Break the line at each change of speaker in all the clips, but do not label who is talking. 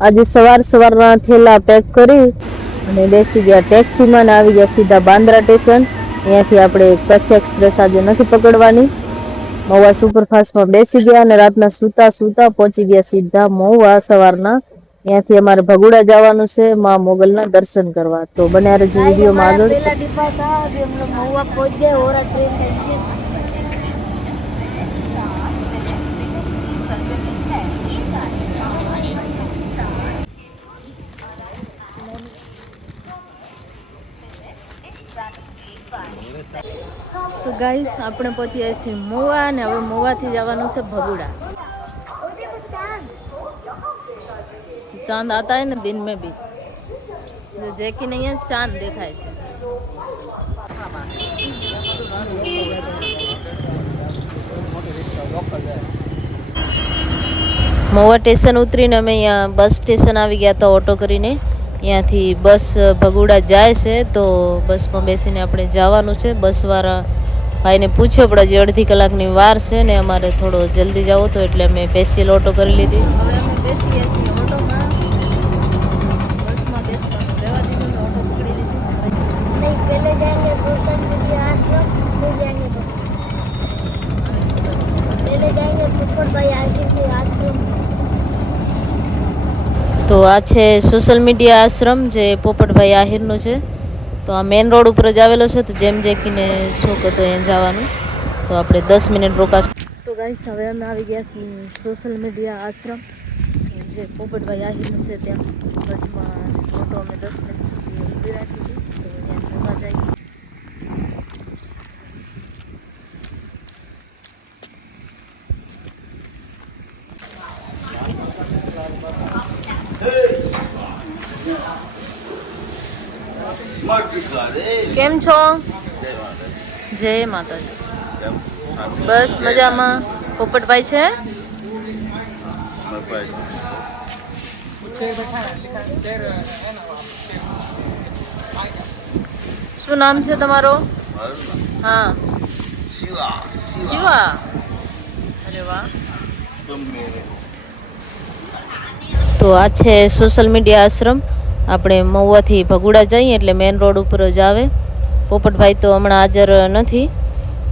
આજે સવાર સવારના થેલા પેક કરી અને બેસી ગયા ટેક્સીમાં ને આવી ગયા સીધા બાંદ્રા સ્ટેશન. અહીંયાથી આપણે કચ્છ એક્સપ્રેસ આજે નથી પકડવાની. મહુવા સુપરફાસ્ટમાં બેસી ગયા અને રાતના સૂતા સૂતા પહોંચી ગયા સીધા મહુવા સવારના. ત્યાંથી અમારે ભગુડા જવાનું છે માં મોગલના દર્શન કરવા. તો બન્યા રહેજો વિડીયોમાં આગળ. ગાઈસ, આપણે પહોંચી જાય છીએ મોવા અને હવે મોવાથી જવાનું છે ભગુડા. ચાંદ આતા હે ને દિન મેં ભી. जो जैकी नहीं है चांद देखा है મોવા સ્ટેશન ઉતરીને અમે અહીંયા બસ સ્ટેશન આવી ગયા હતા ઓટો કરીને. ત્યાંથી બસ ભગુડા જાય છે, તો બસમાં બેસીને આપણે જવાનું છે. બસવાળા ભાઈને પૂછ્યો પણ હજી અડધી કલાકની વાર છે ને અમારે થોડો જલ્દી જવો તો એટલે અમે સ્પેશિયલ ઓટો કરી લીધી હવે અમે બેસી ગયા છીએ ઓટોમાં બસમાં બેસવાનું રહેવા દીધું ને ઓટો પકડી લીધી
नहीं पहले जाएंगे सोशल मीडिया आश्रम फिर जाएंगे पहले जाएंगे पुप्पर भाई आगे के आश्रम
તો આ છે સોશિયલ મીડિયા આશ્રમ જે પોપટભાઈ આહિરનો છે તો આ મેઇન રોડ ઉપર જ આવેલો છે, તો જેમ જેકીને શોખ હતો એ જવાનું. તો આપણે દસ મિનિટ રોકાશું. તો ગાઈસ હવે અમે આવી ગયા છીએ સોશિયલ મીડિયા આશ્રમ. જે પોપટભાઈ આહીનું છે ત્યાં. બસમાં ફોટો અમે દસ મિનિટ સુધી ઊભી રાખી છે. તો ત્યાં જોવા જઈએ. કેમ છો? જય માતાજી. બસ મજામાં. પોપટભાઈ છે? શું નામ છે તમારો? હા. શિવા. અરે વાહ. તો આ છે સોશિયલ મીડિયા આશ્રમ. આપણે મહુવાથી ભગુડા જઈએ એટલે મેઇન રોડ ઉપર જ આવે. પોપટભાઈ તો હમણાં હાજર નથી.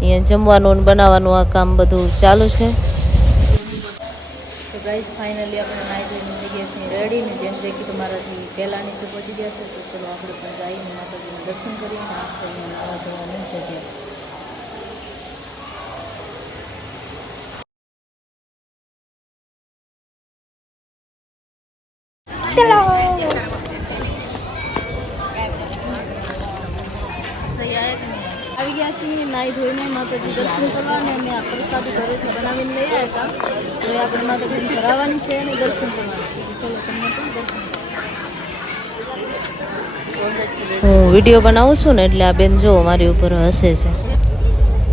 અહીંયા જમવાનું બનાવવાનું આ કામ બધું ચાલુ છે. તો ગાઈઝ ફાઇનલી આપણે નાઈ ધોઈને થઈ ગયા છીએ રેડી ને જેમ જે કે તમારાથી પહેલાં નીચે પહોંચી ગયા છે તો ચલો આપણે પણ જઈને માતાજીના દર્શન કરીએ આ છે અહીંયા નાવા ધોવાની જગ્યા. આવી ગયા છીએ નાઈ ધોઈને માતાજી દર્શન કરવાને અને આ પ્રસાદી ઘરેથી બનાવીને લઈ આવ્યા હતા. તો એ આપણે માતાજીને ધરાવવાની છે અને દર્શન કરવાનું છે. ચલો તમને પણ દર્શન હું વીડિયો બનાવું છું ને એટલે આ બેન જો મારી ઉપર હસે છે.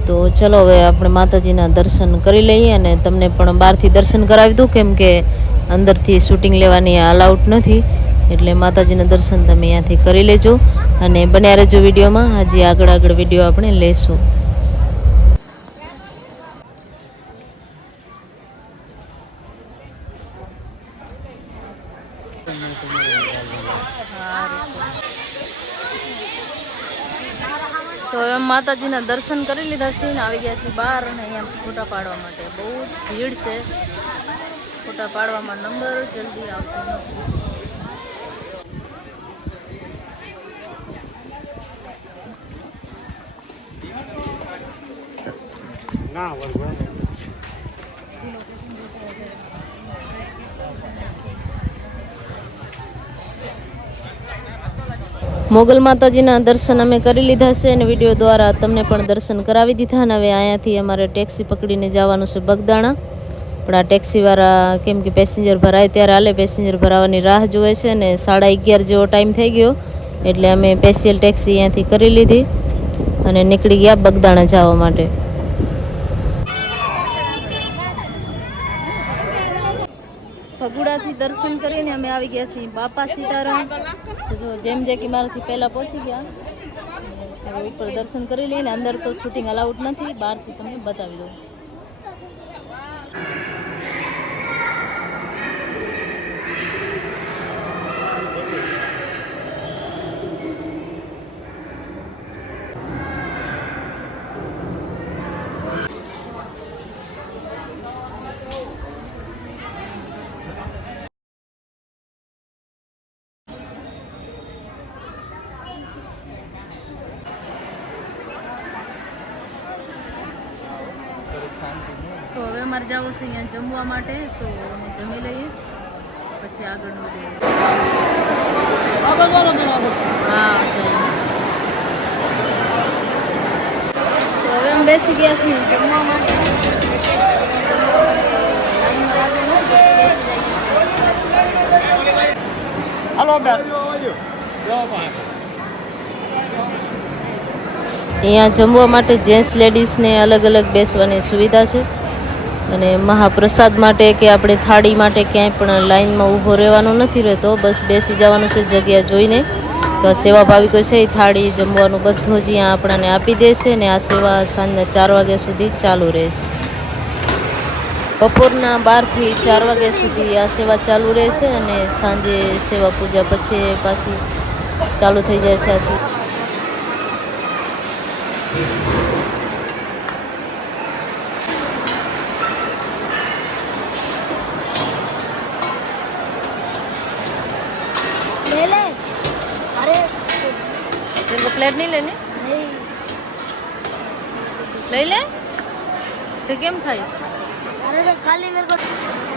તો ચલો હવે આપણે માતાજીના દર્શન કરી લઈએ અને તમને પણ બહારથી દર્શન કરાવી દઉં, કેમ કે અંદરથી શૂટિંગ લેવાની અલાઉડ નથી. એટલે માતાજીના દર્શન તમે અહીંયાથી કરી લેજો. અને બન્યા રહેજો વિડીયોમાં. હજી આગળ આગળ વીડિયો આપણે લેશું. તો એમ માતાજીના દર્શન કરી લીધા છે આવી ગયા છે બહાર અને અહીંયા ફોટા પાડવા માટે. બહુ જ ભીડ છે. ફોટા પાડવામાં નંબર જલ્દી આવતો નથી. મોગલ માતાજીના દર્શન અમે કરી લીધા છે અને વીડિયો દ્વારા તમને પણ દર્શન કરાવી દીધા અને હવે અહીંયાથી અમારે ટેક્સી પકડીને જવાનું છે બગદાણા. પણ આ ટેક્સીવાળા કેમ કે પેસેન્જર ભરાય ત્યારે હાલે, પેસેન્જર ભરાવાની રાહ જોવે છે ને સાડા અગિયાર જેવો ટાઈમ થઈ ગયો, એટલે અમે સ્પેશિયલ ટેક્સી અહીંયાથી કરી લીધી અને નીકળી ગયા બગદાણા જવા માટે. ભગુડાથી દર્શન કરીને અમે આવી ગયા છીએ. બાપા સીતારામ. જો જેમ જે કે મારાથી પહેલાં પહોંચી ગયા, હવે ઉપર દર્શન કરી લઈને અંદર તો શૂટિંગ અલાઉડ નથી. બહારથી તમને બતાવી દઉં. અમારે જવું છે અહીંયા જમવા માટે તો અમે જમી લઈએ. પછી આગળ વધીએ હા તો હવે અમે બેસી ગયા છીએ જમવા માટે.
હાલો બેન.
અહીંયા જમવા માટે જેન્ટ્સ લેડીઝને અલગ અલગ બેસવાની સુવિધા છે. અને મહાપ્રસાદ માટે કે આપણે થાળી માટે ક્યાંય પણ લાઈનમાં ઊભો રહેવાનું નથી રહેતો, બસ બેસી જવાનું છે જગ્યા જોઈને. તો આ સેવા ભાવિકો છે, એ થાળી જમવાનું બધું જ અહીંયા આપણાને આપી દેશે અને આ સેવા સાંજના ચાર વાગ્યા સુધી ચાલુ રહેશે બપોરના બારથી ચાર વાગ્યા સુધી આ સેવા ચાલુ રહેશે અને સાંજે સેવા પૂજા પછી પાછી ચાલુ થઈ જાય છે આ
ले ले अरे
तेरे को प्लेट नहीं लेने ले ले तो केम खाइस
अरे खाली मेरे को